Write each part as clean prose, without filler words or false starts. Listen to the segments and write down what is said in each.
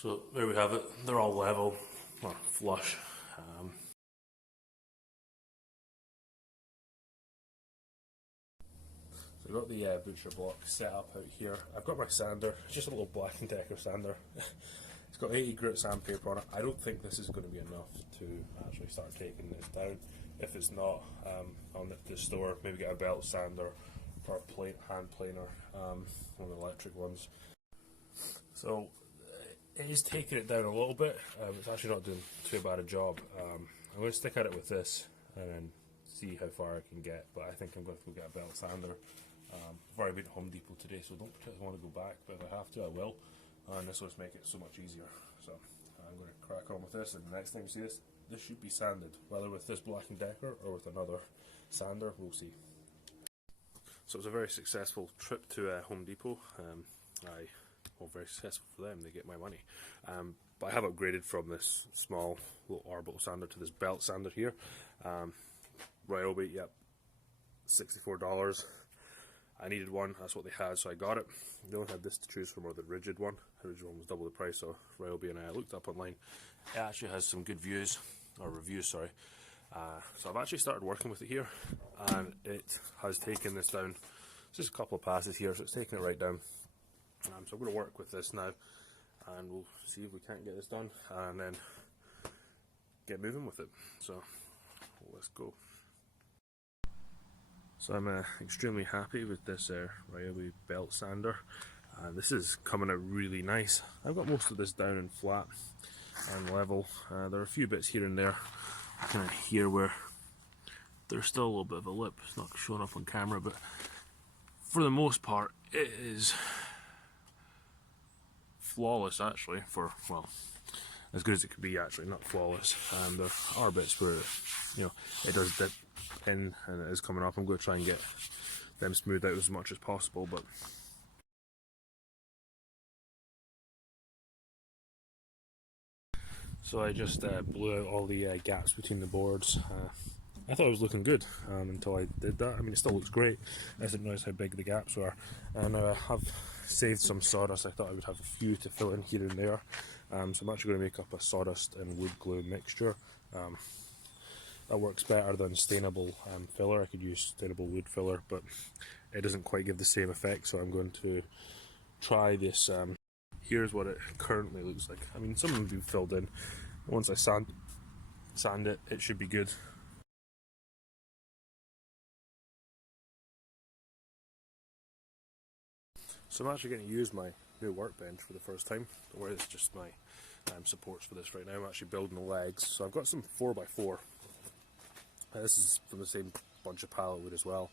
So there we have it, they're all level, or flush. So I've got the butcher block set up out here. I've got my sander, it's just a little Black & Decker sander. It's got 80 grit sandpaper on it. I don't think this is going to be enough to actually start taking this down. If it's not, I'll nip to the store, maybe get a belt sander or a hand planer, one of the electric ones. So it is taking it down a little bit. It's actually not doing too bad a job. I'm going to stick at it with this and then see how far I can get, but I think I'm going to go get a belt sander. I've already been to Home Depot today, so I don't particularly want to go back, but if I have to, I will. And this will just make it so much easier. So I'm going to crack on with this, and the next time you see this should be sanded, whether with this Black & Decker or with another sander, we'll see. So it was a very successful trip to Home Depot. Well, very successful for them, they get my money. But I have upgraded from this small little orbital sander to this belt sander here. Ryobi, yep, $64. I needed one, that's what they had, so I got it. They only had this to choose from, or the rigid one. The rigid one was double the price, so Ryobi, and I looked up online. It actually has some good reviews, sorry. So I've actually started working with it here, and it has taken this down. It's just a couple of passes here, so it's taken it right down. So I'm going to work with this now, and we'll see if we can't get this done, and then get moving with it. So let's go. So I'm extremely happy with this Ryobi belt sander. This is coming out really nice. I've got most of this down and flat and level. There are a few bits here and there, kind of here where there's still a little bit of a lip. It's not showing up on camera, but for the most part, it is flawless actually. For, well, as good as it could be actually, not flawless. There are bits where, you know, it does dip in and it is coming up. I'm going to try and get them smoothed out as much as possible, but so I just blew out all the gaps between the boards. I thought it was looking good until I did that. I mean, it still looks great. I didn't realize how big the gaps were, and I have saved some sawdust. I thought I would have a few to fill in here and there, so I'm actually going to make up a sawdust and wood glue mixture. That works better than stainable filler. I could use stainable wood filler, but it doesn't quite give the same effect, so I'm going to try this. Here's what it currently looks like. I mean, some of them have been filled in. Once I sand it, it should be good. So I'm actually going to use my new workbench for the first time. Don't worry, it's just my supports for this right now. I'm actually building the legs. So I've got some 4x4. This is from the same bunch of pallet wood as well.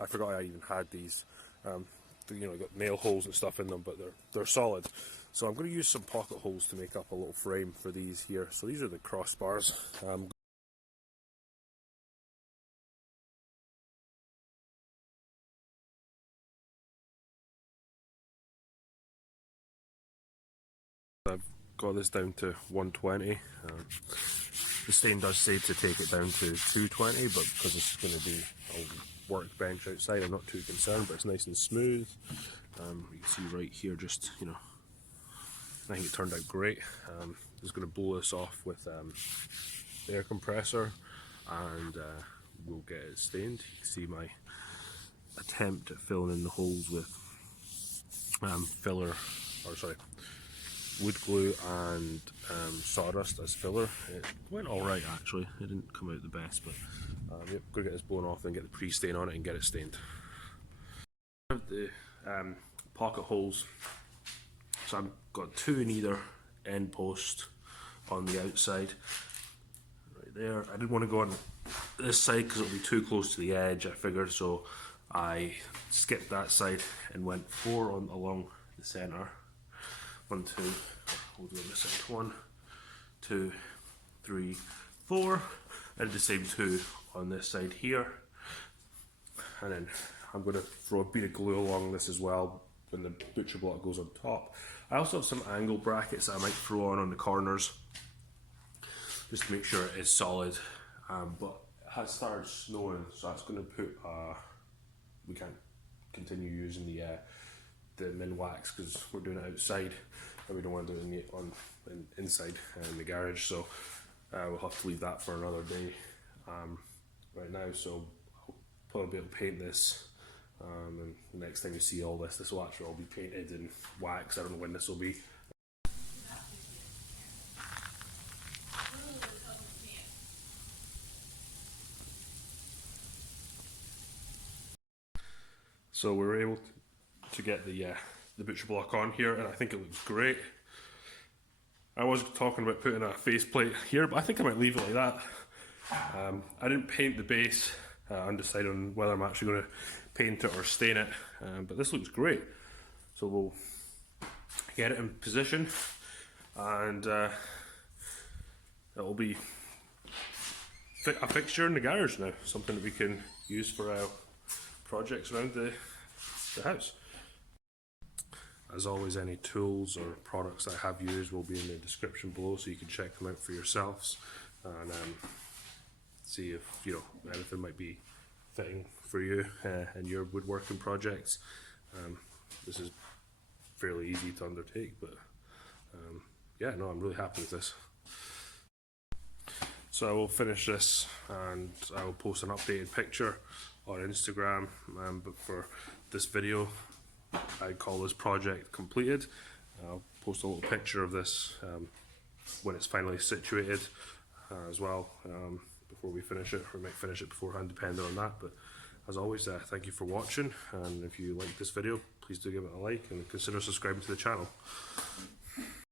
I forgot I even had these. You know, got nail holes and stuff in them, but they're solid. So I'm going to use some pocket holes to make up a little frame for these here. So these are the crossbars. I've got this down to 120. The stain does say to take it down to 220, but because this is going to be a workbench outside, I'm not too concerned, but it's nice and smooth. You can see right here, just, you know, I think it turned out great. Just going to blow this off with the air compressor, and we'll get it stained. You can see my attempt at filling in the holes with wood glue and sawdust as filler. It went alright actually, it didn't come out the best, but yep, going to get this blown off and get the pre-stain on it and get it stained. I have the pocket holes, so I've got two in either end post on the outside, right there. I didn't want to go on this side because it'll be too close to the edge, I figured, so I skipped that side and went 4 along the centre. 1, 2, we'll do this side. 1, 2, 3, 4. I did the same 2 on this side here, and then I'm going to throw a bit of glue along this as well when the butcher block goes on top. I also have some angle brackets that I might throw on the corners just to make sure it is solid, but it has started snowing, so that's going to put we can't continue using the min wax because we're doing it outside. and we don't want to do it inside in the garage, so we'll have to leave that for another day right now. So I'll probably be able to paint this, and the next time you see all this will actually all be painted and waxed. I don't know when this will be. So we were able to get the butcher block on here, and I think it looks great. I was talking about putting a faceplate here, but I think I might leave it like that. I didn't paint the base, undecided on whether I'm actually going to paint it or stain it, but this looks great. So we'll get it in position, and it'll be a fixture in the garage now, something that we can use for our projects around the house. As always, any tools or products I have used will be in the description below, so you can check them out for yourselves and see if anything might be fitting for you in your woodworking projects. This is fairly easy to undertake, but yeah, no, I'm really happy with this. So I will finish this and I will post an updated picture on Instagram, but for this video I'd call this project completed. I'll post a little picture of this when it's finally situated as well, before we finish it, or we might finish it beforehand depending on that. But as always, thank you for watching, and if you like this video, please do give it a like and consider subscribing to the channel.